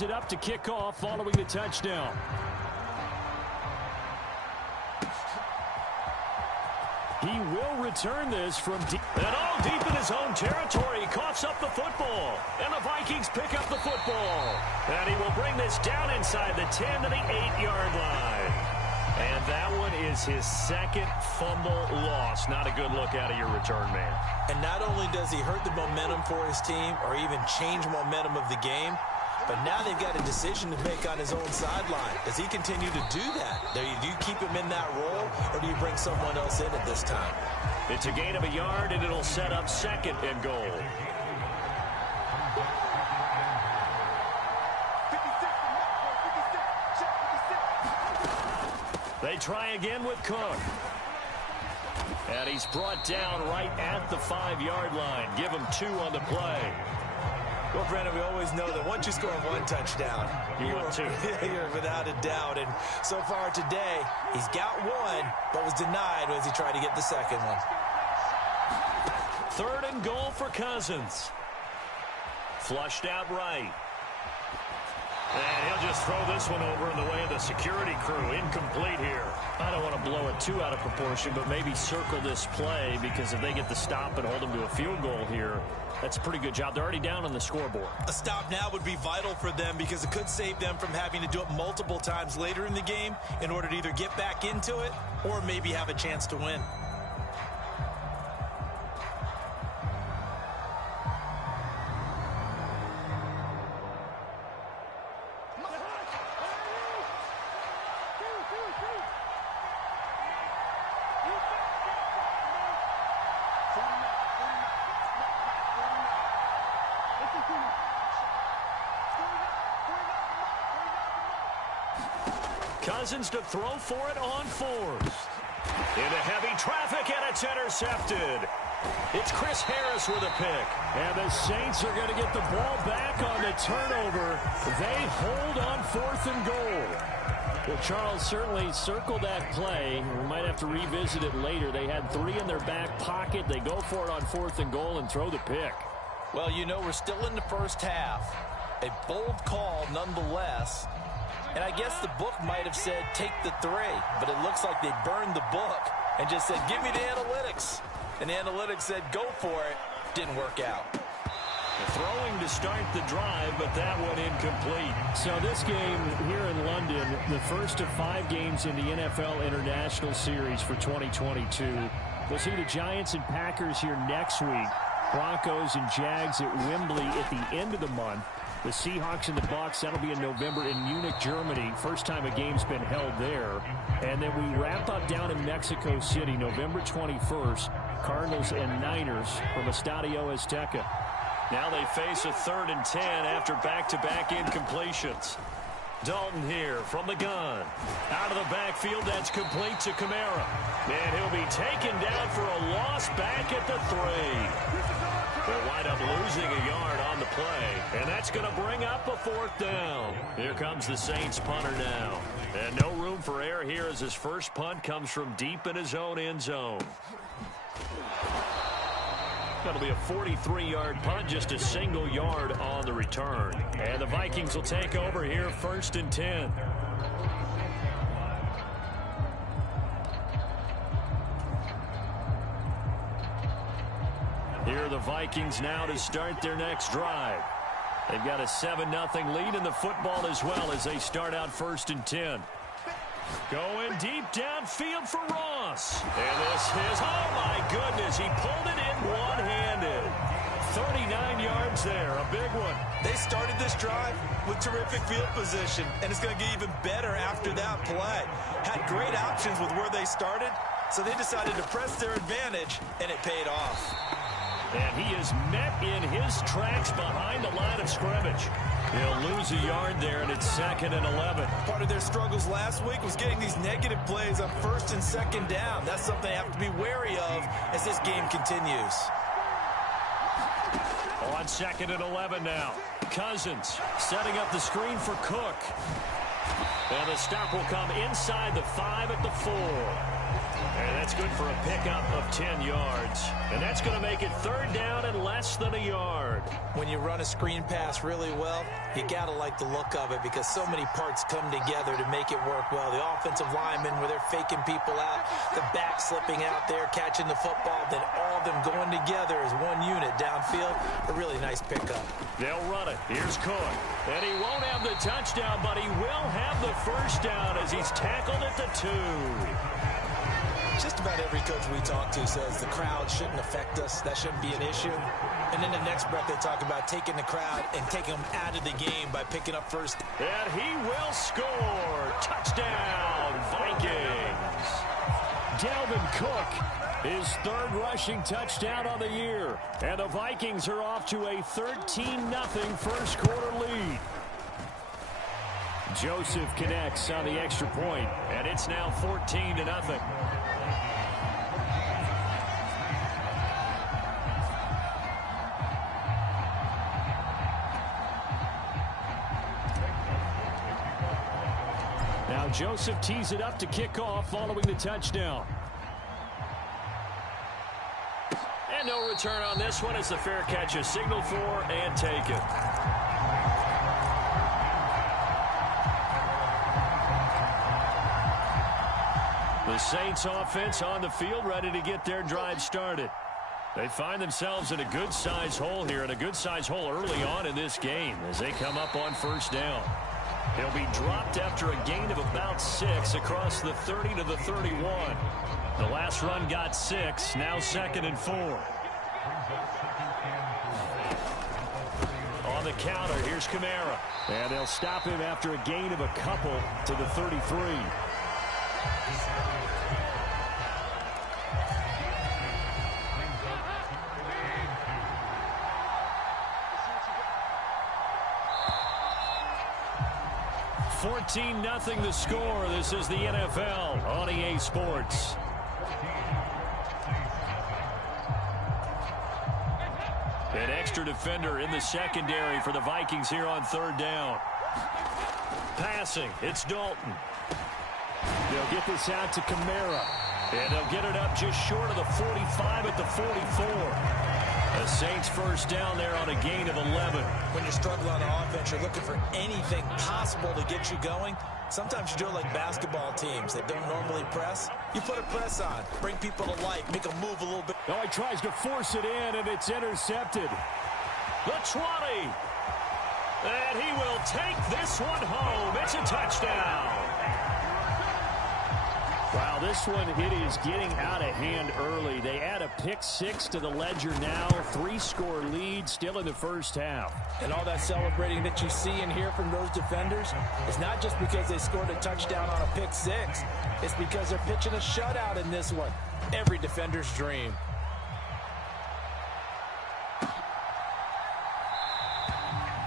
It up to kick off following the touchdown. He will return this from deep. And all deep in his own territory. He coughs up the football. And the Vikings pick up the football. And he will bring this down inside the 10 to the 8-yard line. And that one is his second fumble loss. Not a good look out of your return man. And not only does he hurt the momentum for his team or even change momentum of the game, but now they've got a decision to make on his own sideline. Does he continue to do that? Do you keep him in that role, or do you bring someone else in at this time? It's a gain of a yard, and it'll set up 2nd and goal. They try again with Cook. And he's brought down right at the 5-yard line. Give him 2 on the play. Well, Brandon, we always know that once you score 1 touchdown, you're without a doubt. And so far today, he's got 1, but was denied as he tried to get the second one. 3rd and goal for Cousins. Flushed out right. And he'll just throw this one over in the way of the security crew. Incomplete here. I don't want to blow it too out of proportion, but maybe circle this play, because if they get the stop and hold them to a field goal here, that's a pretty good job. They're already down on the scoreboard. A stop now would be vital for them, because it could save them from having to do it multiple times later in the game in order to either get back into it or maybe have a chance to win. Cousins to throw for it on 4th. Into heavy traffic, and it's intercepted. It's Chris Harris with a pick. And the Saints are going to get the ball back on the turnover. They hold on 4th and goal. Well, Charles certainly circled that play. We might have to revisit it later. They had 3 in their back pocket. They go for it on 4th and goal and throw the pick. Well, you know, we're still in the first half. A bold call nonetheless. And I guess the book might have said take the 3, but it looks like they burned the book and just said give me the analytics. And the analytics said go for it. Didn't work out. Throwing to start the drive, but that one incomplete. So this game here in London, the first of 5 games in the NFL International Series for 2022. We'll see the Giants and Packers here next week. Broncos and Jags at Wembley at the end of the month. The Seahawks and the Bucs, that'll be in November in Munich, Germany. First time a game's been held there. And then we wrap up down in Mexico City, November 21st. Cardinals and Niners from Estadio Azteca. Now they face a 3rd and 10 after back-to-back incompletions. Dalton here from the gun. Out of the backfield, that's complete to Kamara. And he'll be taken down for a loss back at the 3. They'll wind up losing a yard on the play, and that's going to bring up a 4th down. Here comes the Saints punter now. And no room for error here as his first punt comes from deep in his own end zone. That'll be a 43-yard punt, just a single yard on the return. And the Vikings will take over here 1st and 10. Here are the Vikings now to start their next drive. They've got a 7-0 lead in the football as well as they start out 1st and 10. Going deep downfield for Ross. And this is, oh my goodness, he pulled it in one-handed. 39 yards there, a big one. They started this drive with terrific field position, and it's going to get even better after that play. Had great options with where they started, so they decided to press their advantage, and it paid off. And he is met in his tracks behind the line of scrimmage. He'll lose a yard there, and it's 2nd and 11. Part of their struggles last week was getting these negative plays on 1st and 2nd down. That's something they have to be wary of as this game continues. On 2nd and 11 now. Cousins setting up the screen for Cook. And the stop will come inside the 5 at the 4. And that's good for a pickup of 10 yards. And that's going to make it third down and less than a yard. When you run a screen pass really well, you got to like the look of it because so many parts come together to make it work well. The offensive linemen, where they're faking people out, the back slipping out there, catching the football, then all of them going together as one unit downfield. A really nice pickup. They'll run it. Here's Cook. And he won't have the touchdown, but he will have the first down as he's tackled at the 2. Just about every coach we talk to says the crowd shouldn't affect us. That shouldn't be an issue. And then the next breath they talk about taking the crowd and taking them out of the game by picking up first. And he will score. Touchdown, Vikings. Dalvin Cook, his third rushing touchdown on the year. And the Vikings are off to a 13-0 first quarter lead. Joseph connects on the extra point, and it's now 14-0. Now Joseph tees it up to kick off following the touchdown. And no return on this one as the fair catch is signaled for and taken. The Saints offense on the field ready to get their drive started. They find themselves in a good-sized hole here, and a good-sized hole early on in this game as they come up on first down. He'll be dropped after a gain of about 6 across the 30 to the 31. The last run got 6, now 2nd and 4. On the counter, here's Kamara. And they'll stop him after a gain of a couple to the 33. $14-0 the score. This is the NFL on EA Sports. An extra defender in the secondary for the Vikings here on third down. Passing, it's Dalton. They'll get this out to Kamara. And they'll get it up just short of the 45 at the 44. The Saints first down there on a gain of 11. When you struggle on offense, you're looking for anything possible to get you going. Sometimes you do it like basketball teams that don't normally press. You put a press on, bring people to life, make them move a little bit. Oh, he tries to force it in, and it's intercepted. The 20. And he will take this one home. It's a touchdown. Wow, this one, it is getting out of hand early. They add a pick 6 to the ledger now. 3-score lead still in the first half. And all that celebrating that you see and hear from those defenders is not just because they scored a touchdown on a pick 6. It's because they're pitching a shutout in this one. Every defender's dream.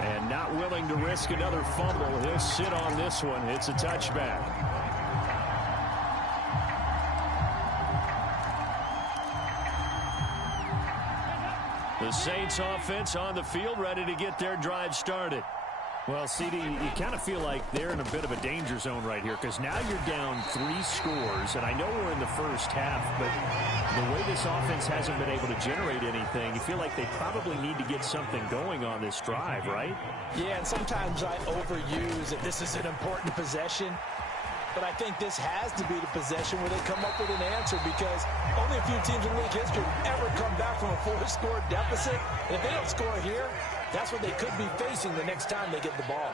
And not willing to risk another fumble. He'll sit on this one. It's a touchback. The Saints offense on the field ready to get their drive started. Well, CD, you kind of feel like they're in a bit of a danger zone right here because now you're down 3 scores, and I know we're in the first half, but the way this offense hasn't been able to generate anything, you feel like they probably need to get something going on this drive, right? Yeah, and sometimes I overuse that this is an important possession. But I think this has to be the possession where they come up with an answer because only a few teams in league history ever come back from a 4-score deficit. And if they don't score here, that's what they could be facing the next time they get the ball.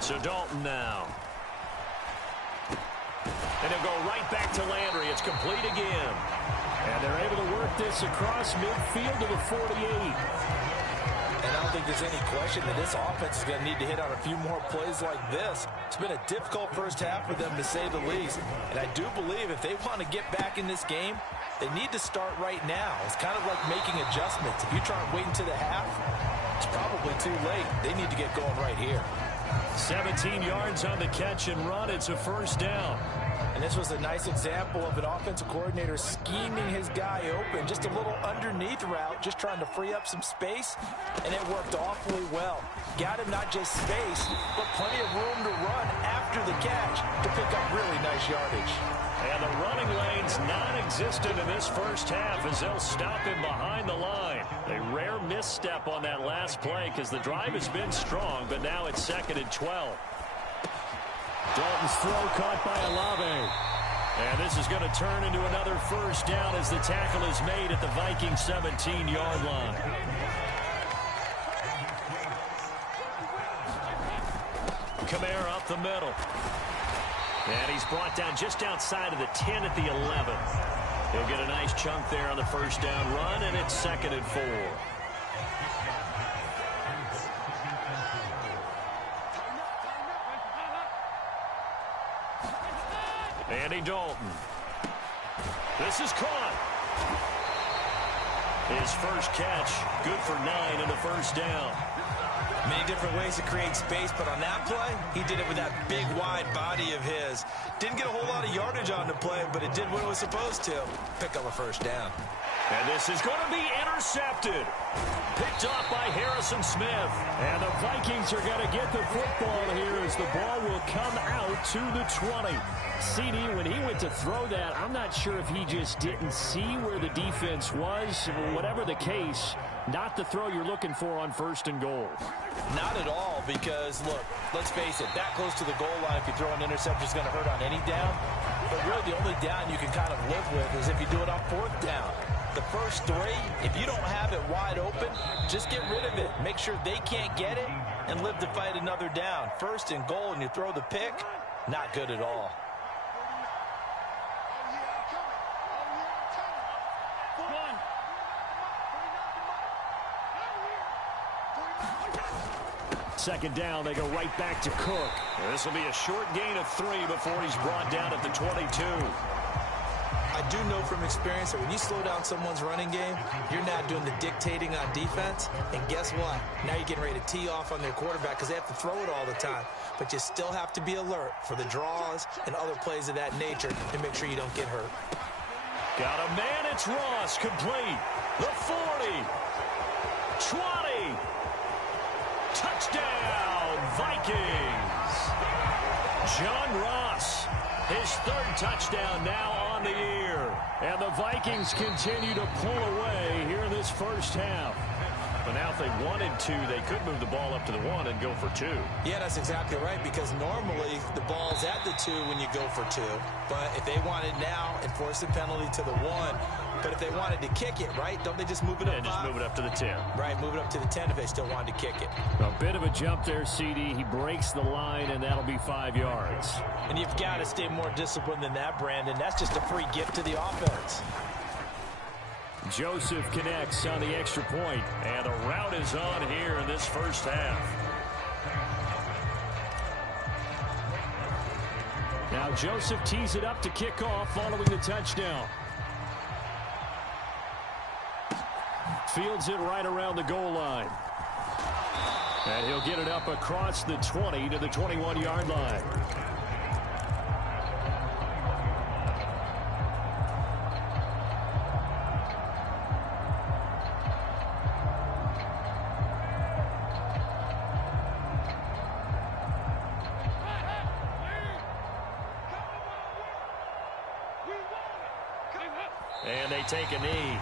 So Dalton now. And he'll go right back to Landry. It's complete again. And they're able to work this across midfield to the 48. And I don't think there's any question that this offense is going to need to hit on a few more plays like this. It's been a difficult first half for them, to say the least. And I do believe if they want to get back in this game, they need to start right now. It's kind of like making adjustments. If you try and wait until the half, it's probably too late. They need to get going right here. 17 yards on the catch and run. It's a first down. And this was a nice example of an offensive coordinator scheming his guy open. Just a little underneath route, just trying to free up some space, and it worked awfully well. Got him not just space, but plenty of room to run after the catch to pick up really nice yardage. And the running lane's non-existent in this first half as they'll stop him behind the line. A rare misstep on that last play because the drive has been strong, but now it's 2nd and 12. Dalton's throw caught by Olave. And this is going to turn into another first down as the tackle is made at the Vikings 17-yard line. Kamara up the middle. And he's brought down just outside of the 10 at the 11. He'll get a nice chunk there on the first down run, and it's 2nd and 4. Andy Dalton. This is caught. His first catch, good for 9 and a first down. Many different ways to create space, but on that play, he did it with that big, wide body of his. Didn't get a whole lot of yardage on the play, but it did what it was supposed to. Pick up a first down. And this is going to be intercepted. Picked off by Harrison Smith. And the Vikings are going to get the football here as the ball will come out to the 20. CD, when he went to throw that, I'm not sure if he just didn't see where the defense was. Whatever the case, not the throw you're looking for on 1st and goal. Not at all, because, look, let's face it, that close to the goal line, if you throw an interception, is going to hurt on any down. But really, the only down you can kind of live with is if you do it on 4th down. The first 3, if you don't have it wide open, just get rid of it. Make sure they can't get it and live to fight another down. 1st and goal, and you throw the pick, not good at all. Second down, they go right back to Cook. This will be a short gain of 3 before he's brought down at the 22. I do know from experience that when you slow down someone's running game, you're not doing the dictating on defense. And guess what? Now you're getting ready to tee off on their quarterback because they have to throw it all the time. But you still have to be alert for the draws and other plays of that nature to make sure you don't get hurt. Got a man, it's Ross, complete. The 40. 20. Touchdown, Vikings. John Ross, his 3rd touchdown now on the year. And the Vikings continue to pull away here in this first half. But now if they wanted to, they could move the ball up to the 1 and go for 2. Yeah, that's exactly right, because normally the ball's at the 2 when you go for 2. But if they want it now, enforce the penalty to the 1. But if they wanted to kick it, right, don't they just move it up? Yeah, just move it up to the 10. Right, move it up to the 10 if they still wanted to kick it. A bit of a jump there, CD. He breaks the line, and that'll be 5 yards. And you've got to stay more disciplined than that, Brandon. That's just a free gift to the offense. Joseph connects on the extra point, and the route is on here in this first half. Now Joseph tees it up to kick off following the touchdown. Fields it right around the goal line. And he'll get it up across the 20 to the 21-yard line. And they take a knee.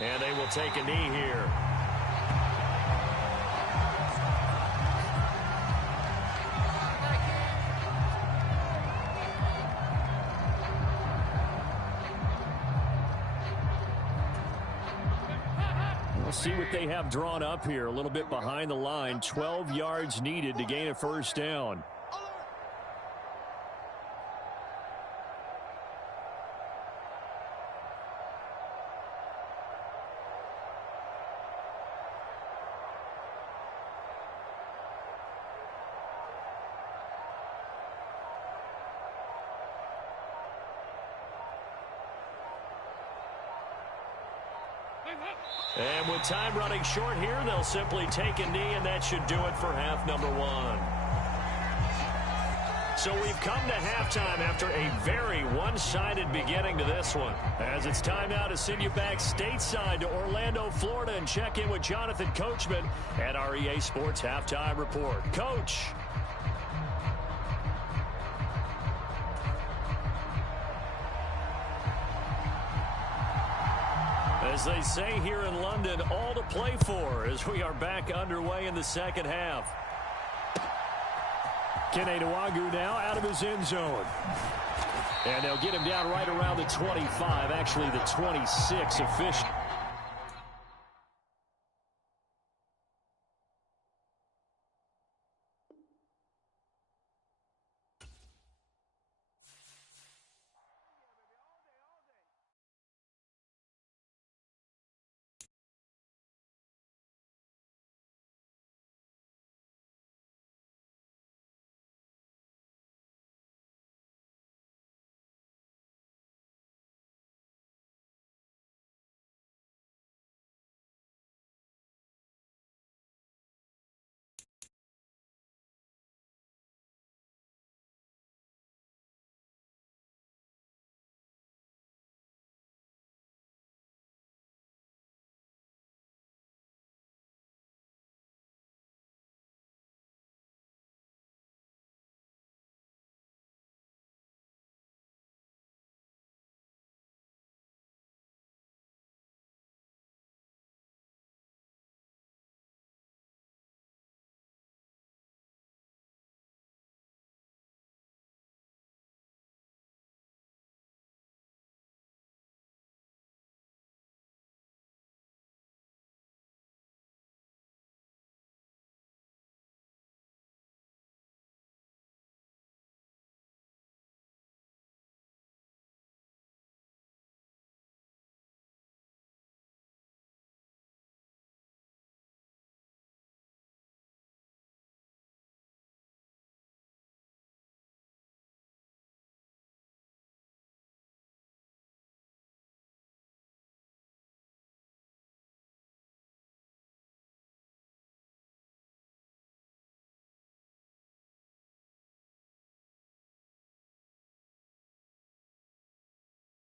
And they will take a knee here. We'll see what they have drawn up here. A little bit behind the line. 12 yards needed to gain a first down. And with time running short here, they'll simply take a knee, and that should do it for half number one. So we've come to halftime after a very one-sided beginning to this one. As it's time now to send you back stateside to Orlando, Florida, and check in with Jonathan Coachman at our EA Sports Halftime Report. Coach. As they say here in London, all to play for as we are back underway in the second half. Kene Nwagu now out of his end zone. And they'll get him down right around the 25, actually the 26 official.